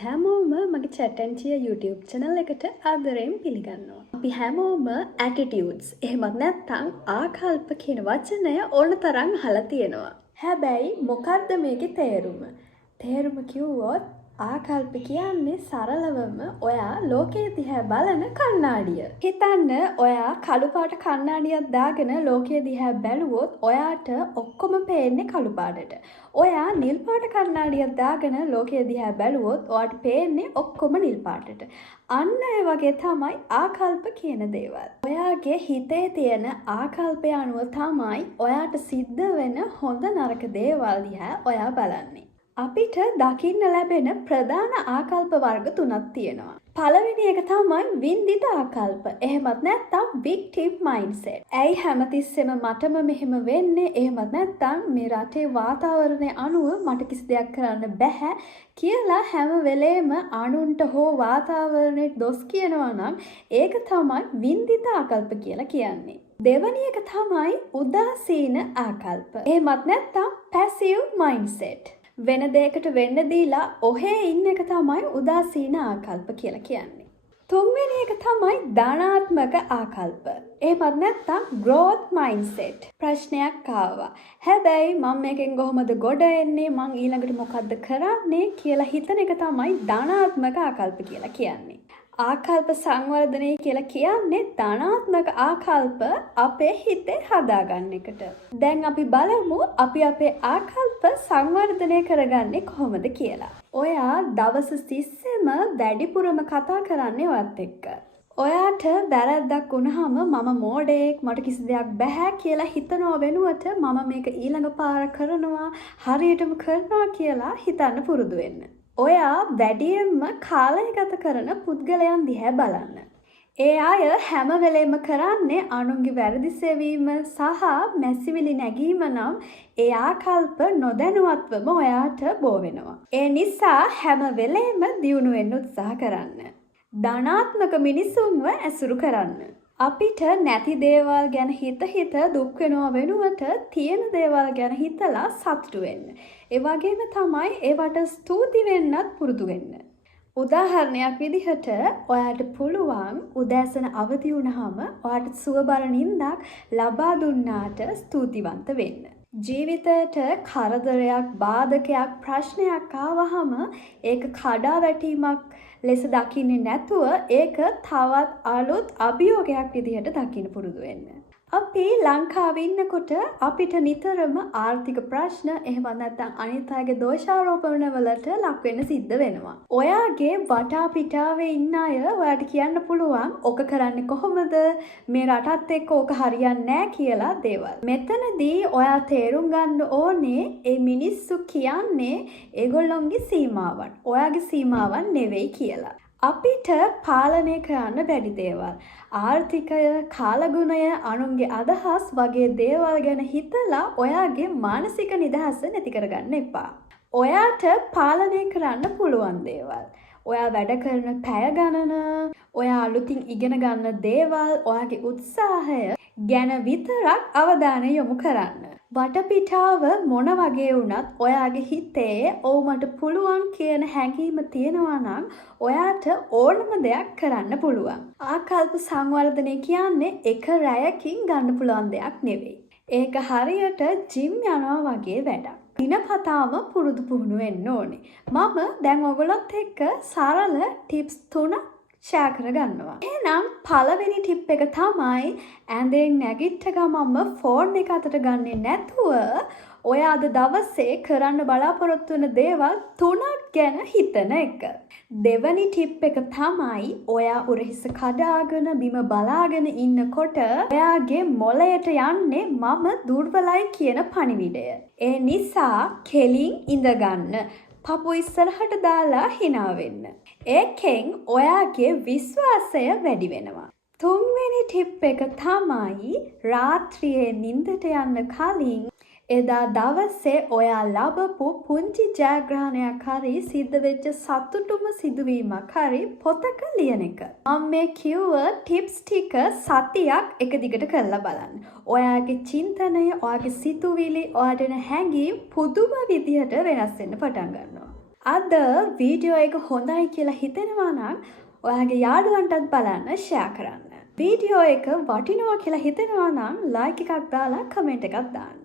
හැමෝම මගේ Chat and Cheer YouTube channel එකට ආදරයෙන් පිළිගන්නවා. අපි හැමෝම attitudes එහෙමත් නැත්නම් ආකල්ප කියන වචනය ඕන තරම් අහලා තියෙනවා. හැබැයි මොකද්ද මේකේ තේරුම? තේරුම කිව්වොත් ආකල්ප කියන්නේ සරලවම ඔයා ලෝකයේ දිහා බලන කණ්ණාඩිය. හිතන්න ඔයා කළු පාට කණ්ණාඩියක් දාගෙන ලෝකයේ දිහා බැලුවොත් ඔයාට ඔක්කොම පේන්නේ කළු පාටට. ඔයා නිල් පාට කණ්ණාඩියක් දාගෙන ලෝකයේ දිහා බැලුවොත් ඔයාට පේන්නේ ඔක්කොම නිල් පාටට. අන්න ඒ වගේ තමයි ආකල්ප කියන දේවල්. ඔයාගේ හිතේ තියෙන ආකල්පය අනුව තමයි ඔයාට සිද්ධ වෙන හොඳ නරක දේවල් දිහා ඔයා බලන්නේ. අපිට දකින්න ලැබෙන ප්‍රධාන ආකල්ප වර්ග තුනක් තියෙනවා. පළවෙනි එක තමයි වින්දිත ආකල්ප. එහෙමත් නැත්නම් victim mindset. ඇයි හැමතිස්සෙම මටම මෙහෙම වෙන්නේ? එහෙමත් නැත්නම් මේ රටේ වාතාවරණය අනුව මට කිසි දෙයක් කරන්න බැහැ කියලා හැම වෙලේම අනුන්ට හෝ වාතාවරණයට දොස් කියනවා නම් ඒක තමයි වින්දිත ආකල්ප කියලා කියන්නේ. දෙවැනි එක තමයි උදාසීන ආකල්ප. එහෙමත් නැත්නම් passive mindset. වෙන දෙයකට වෙන්න දීලා ඔහේ ඉන්න එක තමයි උදාසීන ආකල්ප කියලා කියන්නේ. තුන්වෙනි එක තමයි ධනාත්මක ආකල්ප. එහෙමත් නැත්නම් growth mindset. ප්‍රශ්නයක් ආවා. හැබැයි මම මේකෙන් කොහොමද ගොඩ එන්නේ? මං ඊළඟට මොකද්ද කරන්නේ කියලා හිතන එක තමයි ධනාත්මක ආකල්ප කියලා කියන්නේ. ආකල්ප සංවර්ධනය කියලා කියන්නේ ධනාත්මක ආකල්ප අපේ හිතේ හදාගන්න එකට. දැන් අපි බලමු අපි අපේ ආකල්ප සංවර්ධනය කරගන්නේ කොහොමද කියලා. ඔයා දවස් 30ෙම වැඩිපුරම කතා කරන්නේ ඔයත් එක්ක. ඔයාට වැරද්දක් වුණාම මම මෝඩයෙක් මට කිසි දෙයක් බැහැ කියලා හිතනව වෙනුවට මම මේක ඊළඟ පාර කරනවා හරියටම කරනවා කියලා හිතන්න පුරුදු වෙන්න. ඔයා වැඩියෙන්ම කාලය ගත කරන පුද්ගලයන් දිහා බලන්න. ඒ අය හැම වෙලේම කරන්නේ අනුන්ගේ වැරදි සෙවීම සහ මැසිවිලි නැගීම නම් ඒ ආකල්ප නොදැනුවත්වම ඔයාට බෝ වෙනවා. ඒ නිසා හැම වෙලේම දියුණු වෙන්න උත්සාහ කරන්න. ධනාත්මක මිනිසුන්ව ඇසුරු කරන්න. අපිට නැති දේවල් ගැන හිත දුක් වෙනවා වෙනුවට තියෙන දේවල් ගැන හිතලා සතුටු වෙන්න. ඒ වගේම තමයි ඒවට ස්තුති වෙන්නත් පුරුදු වෙන්න. උදාහරණයක් විදිහට ඔයාට පුළුවන් උදෑසන අවදි වුණාම ඔයාට සුවබර නිින්දක් ලබා දුන්නාට ස්තුතිවන්ත වෙන්න. ජීවිතයට කරදරයක් බාධකයක් ප්‍රශ්නයක් ආවහම ඒක කඩාවැටීමක් ලෙස දකින්නේ නැතුව ඒක තවත් අලුත් අභියෝගයක් විදිහට දකින්න පුරුදු වෙන්න. අපි ලංකාවේ ඉන්නකොට අපිට නිතරම ආර්ථික ප්‍රශ්න එහෙම නැත්නම් අනිත් අයගේ දෝෂාරෝපණ වලට ලක් වෙන්න සිද්ධ වෙනවා. ඔයාගේ වටා පිටාවේ ඉන්න අය ඔයාට කියන්න පුළුවන් ඔක කරන්නේ කොහොමද? මේ රටත් එක්ක ඕක හරියන්නේ නැහැ කියලා දේවල්. මෙතනදී ඔයා තේරුම් ගන්න ඕනේ මේ මිනිස්සු කියන්නේ ඒගොල්ලොන්ගේ සීමාවන්. ඔයාගේ සීමාවන් නෙවෙයි කියලා. අපිට පාලනය කරන්න බැරි දේවල් ආර්ථිකය කාලගුණය අනුන්ගේ අදහස් වගේ දේවල් ගැන හිතලා ඔයාගේ මානසික නිදහස නැති කරගන්න එපා. ඔයාට පාලනය කරන්න පුළුවන් දේවල් ඔයා වැඩ කරන පැය ගණන ඔයා අලුතින් ඉගෙන ගන්න දේවල් ඔයාගේ උත්සාහය ගැන විතරක් අවධානය යොමු කරන්න. වටපිටාව මොන වගේ වුණත් ඔයාගේ හිතේ ඔව් මට පුළුවන් කියන හැඟීම තියෙනවා නම් ඔයාට ඕනම දෙයක් කරන්න පුළුවන්. ආකල්ප සංවර්ධනය කියන්නේ එක රැයකින් ගන්න පුළුවන් දෙයක් නෙවෙයි. ඒක හරියට ජිම් යනවා වගේ වැඩක්. දිනපතාම පුරුදු පුහුණු වෙන්න ඕනේ. මම දැන් ඔයගොල්ලොත් එක්ක සරල ටිප්ස් 3ක් ෂෙයා කරගන්නවා. එහෙනම් පළවෙනි ටිප් එක තමයි ඇඳෙන් නැගිට ගමන්ම ෆෝන් එක අතට ගන්නේ නැතුව ඔයා අද දවසේ කරන්න බලාපොරොත්තු වෙන දේවල් 3ක් ගැන හිතන එක. දෙවැනි ටිප් එක තමයි ඔයා උරහිස කඩාගෙන බිම බලාගෙන ඉන්නකොට ඔයාගේ මොළයට යන්නේ මම දුර්වලයි කියන පණිවිඩය. ඒ නිසා කෙලින් ඉඳගන්න. පපුව ඉස්සරහට දාලා hina වෙන්න. ඒකෙන් ඔයාගේ විශ්වාසය වැඩි වෙනවා. තුන්වෙනි ටිප් එක තමයි රාත්‍රියේ නිින්දට යන්න කලින් එදා දවසේ ඔයා ලබපු පුංචි ජයග්‍රහණයක් හරි සිද්ධ වෙච්ච සතුටුම සිදුවීමක් හරි පොතක ලියන එක. මම මේ කිව්ව ටිප්ස් ටික සතියක් එක දිගට කරලා බලන්න. ඔයාගේ චින්තනය, ඔයාගේ සිතුවිලි, ඔයාට එන හැඟීම් පුදුම විදිහට වෙනස් වෙන්න පටන් ගන්නවා. අද වීඩියෝ එක හොඳයි කියලා හිතෙනවා නම් ඔයාගේ යාළුවන්ටත් බලන්න ෂෙයා කරන්න. වීඩියෝ එක වටිනවා කියලා හිතෙනවා නම් ලයික් එකක් දාලා කමෙන්ට් එකක් දාන්න.